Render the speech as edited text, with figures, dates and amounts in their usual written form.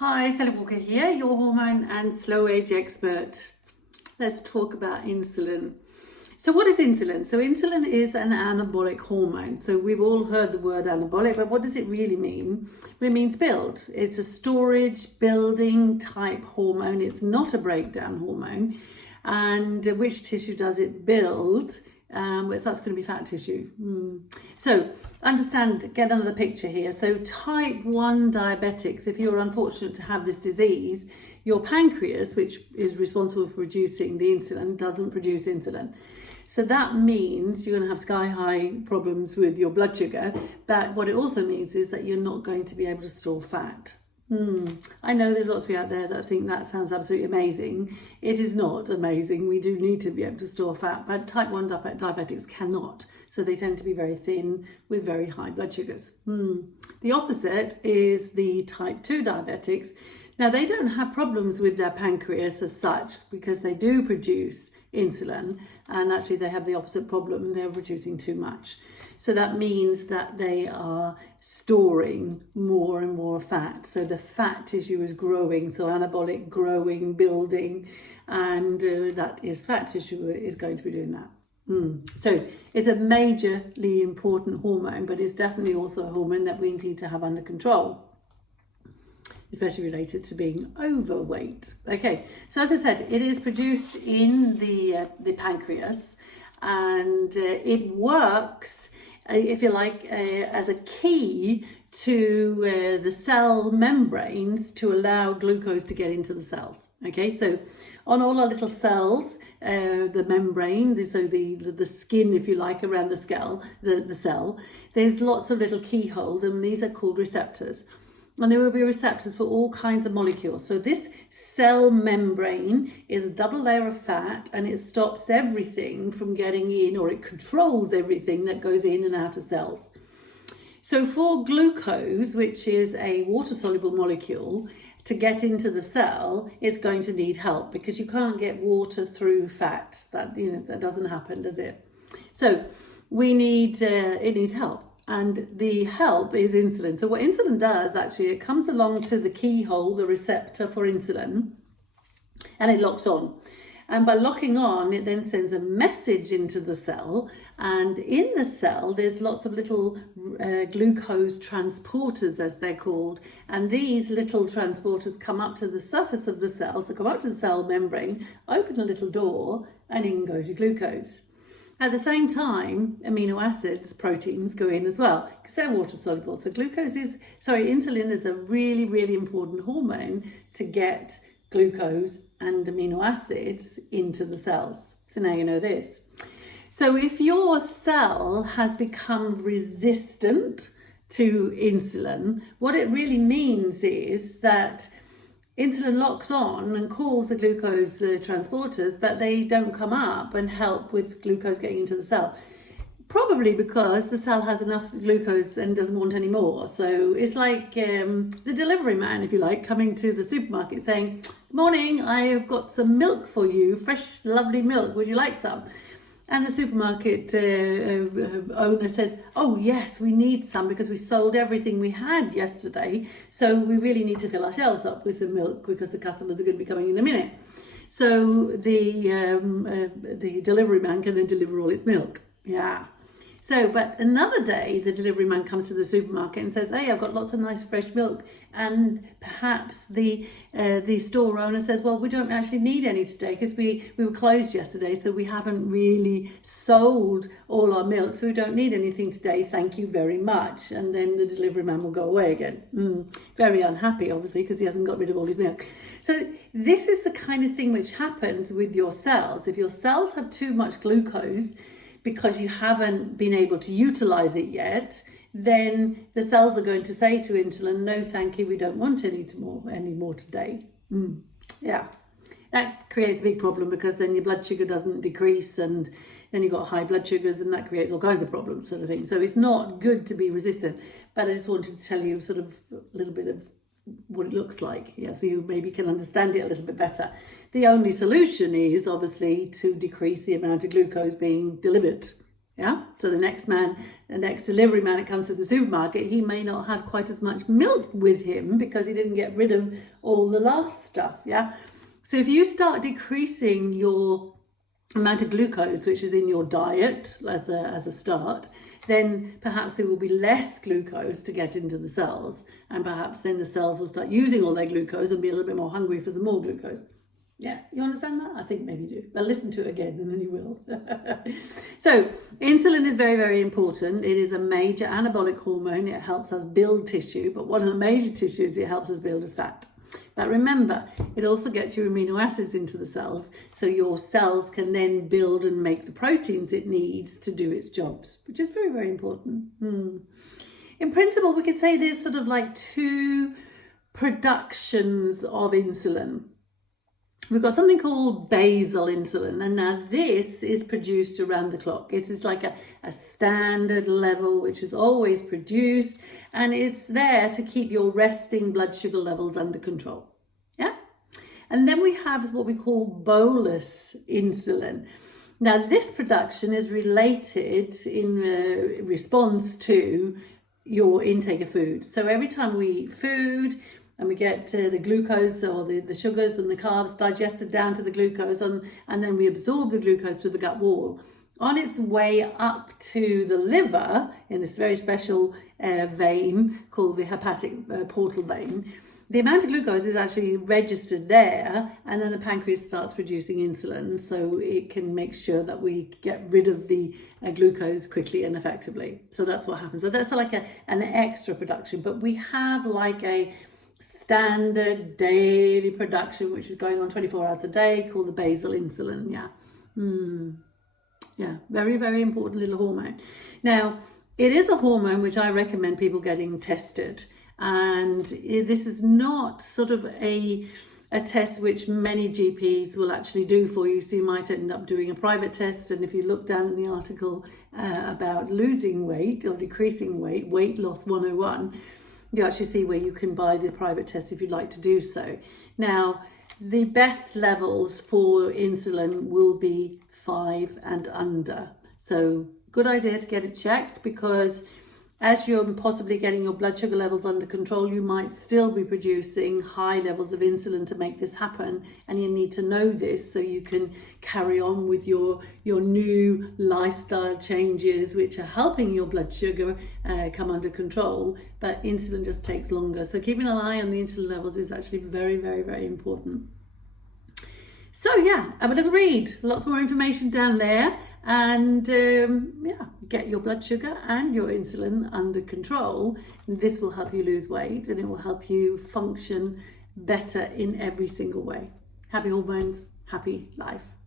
Hi, Sally Walker here, your hormone and slow age expert. Let's talk about insulin. So what is insulin? So insulin is an anabolic hormone. So we've all heard the word anabolic, but what does it really mean? It means build. It's a storage, building type hormone. It's not a breakdown hormone. And which tissue does it build? So that's going to be fat tissue. So understand, get another picture here. So type 1 diabetics, if you're unfortunate to have this disease, your pancreas, which is responsible for producing the insulin, doesn't produce insulin. So that means you're going to have sky high problems with your blood sugar. But what it also means is that you're not going to be able to store fat. I know there's lots of you out there that think that sounds absolutely amazing. It is not amazing. We do need to be able to store fat, but type 1 diabetics cannot. So they tend to be very thin with very high blood sugars. The opposite is the type 2 diabetics. Now they don't have problems with their pancreas as such because they do produce insulin, and actually they have the opposite problem. They're producing too much. So that means that they are storing more and more fat. So the fat tissue is growing, so anabolic growing, building, and that is fat tissue is going to be doing that. So it's a majorly important hormone, but it's definitely also a hormone that we need to have under control, especially related to being overweight. Okay, so as I said, it is produced in the pancreas, and it works, if you like, as a key to the cell membranes to allow glucose to get into the cells. Okay, so on all our little cells, the membrane, so the skin, if you like, around the cell, there's lots of little keyholes, and these are called receptors. And there will be receptors for all kinds of molecules. So this cell membrane is a double layer of fat, and it stops everything from getting in, or it controls everything that goes in and out of cells. So for glucose, which is a water-soluble molecule, to get into the cell, it's going to need help because you can't get water through fat. That doesn't happen, does it? So it needs help. And the help is insulin. So what insulin does, actually, it comes along to the keyhole, the receptor for insulin, and it locks on. And by locking on, it then sends a message into the cell. And in the cell, there's lots of little glucose transporters, as they're called. And these little transporters come up to the surface of the cell, so come up to the cell membrane, open a little door, and in goes your glucose. At the same time, amino acids, proteins go in as well because they're water soluble. So insulin is a really, really important hormone to get glucose and amino acids into the cells. So now you know this. So if your cell has become resistant to insulin, what it really means is that insulin locks on and calls the glucose transporters, but they don't come up and help with glucose getting into the cell. Probably because the cell has enough glucose and doesn't want any more. So it's like the delivery man, if you like, coming to the supermarket saying, "Morning, I have got some milk for you, fresh, lovely milk. Would you like some?" And the supermarket owner says, "Oh yes, we need some because we sold everything we had yesterday. So we really need to fill our shelves up with some milk because the customers are going to be coming in a minute." So the delivery man can then deliver all its milk. Yeah. So, but another day, the delivery man comes to the supermarket and says, "Hey, I've got lots of nice fresh milk." And perhaps the store owner says, "Well, we don't actually need any today because we were closed yesterday, so we haven't really sold all our milk, so we don't need anything today. Thank you very much." And then the delivery man will go away again. Very unhappy, obviously, because he hasn't got rid of all his milk. So this is the kind of thing which happens with your cells. If your cells have too much glucose, because you haven't been able to utilize it yet, then the cells are going to say to insulin, "No, thank you, we don't want any more today." Yeah, that creates a big problem because then your blood sugar doesn't decrease, and then you've got high blood sugars, and that creates all kinds of problems, sort of thing. So it's not good to be resistant. But I just wanted to tell you sort of a little bit of what it looks like, so you maybe can understand it a little bit better. The only solution is obviously to decrease the amount of glucose being delivered Yeah, so the next delivery man that comes to the supermarket, he may not have quite as much milk with him because he didn't get rid of all the last stuff. Yeah, so if you start decreasing your amount of glucose which is in your diet as a start, then perhaps there will be less glucose to get into the cells, and perhaps then the cells will start using all their glucose and be a little bit more hungry for some more glucose. Yeah, you understand that? I think maybe you do. But listen to it again and then you will. So insulin is very, very important. It is a major anabolic hormone. It helps us build tissue, but one of the major tissues it helps us build is fat. But remember, it also gets your amino acids into the cells, so your cells can then build and make the proteins it needs to do its jobs, which is very, very important. In principle, we could say there's sort of like two productions of insulin. We've got something called basal insulin, and now this is produced around the clock. It is like a standard level which is always produced, and it's there to keep your resting blood sugar levels under control. Yeah? And then we have what we call bolus insulin. Now this production is related in response to your intake of food. So every time we eat food, and we get the glucose or the sugars and the carbs digested down to the glucose, and then we absorb the glucose through the gut wall. On its way up to the liver, in this very special vein called the hepatic portal vein, the amount of glucose is actually registered there, and then the pancreas starts producing insulin so it can make sure that we get rid of the glucose quickly and effectively. So that's what happens. So that's like an extra production, but we have like a standard daily production which is going on 24 hours a day called the basal insulin. Yeah, very, very important little hormone. Now, it is a hormone which I recommend people getting tested, and this is not sort of a test which many GPs will actually do for you, so you might end up doing a private test. And if you look down in the article about losing weight or decreasing weight, Weight Loss 101, you actually see where you can buy the private test if you'd like to do so. Now, the best levels for insulin will be 5 and under. So good idea to get it checked, because as you're possibly getting your blood sugar levels under control, you might still be producing high levels of insulin to make this happen. And you need to know this so you can carry on with your new lifestyle changes, which are helping your blood sugar come under control. But insulin just takes longer. So keeping an eye on the insulin levels is actually very, very, very important. So yeah, have a little read. Lots more information down there. And yeah, get your blood sugar and your insulin under control. And this will help you lose weight, and it will help you function better in every single way. Happy hormones, happy life.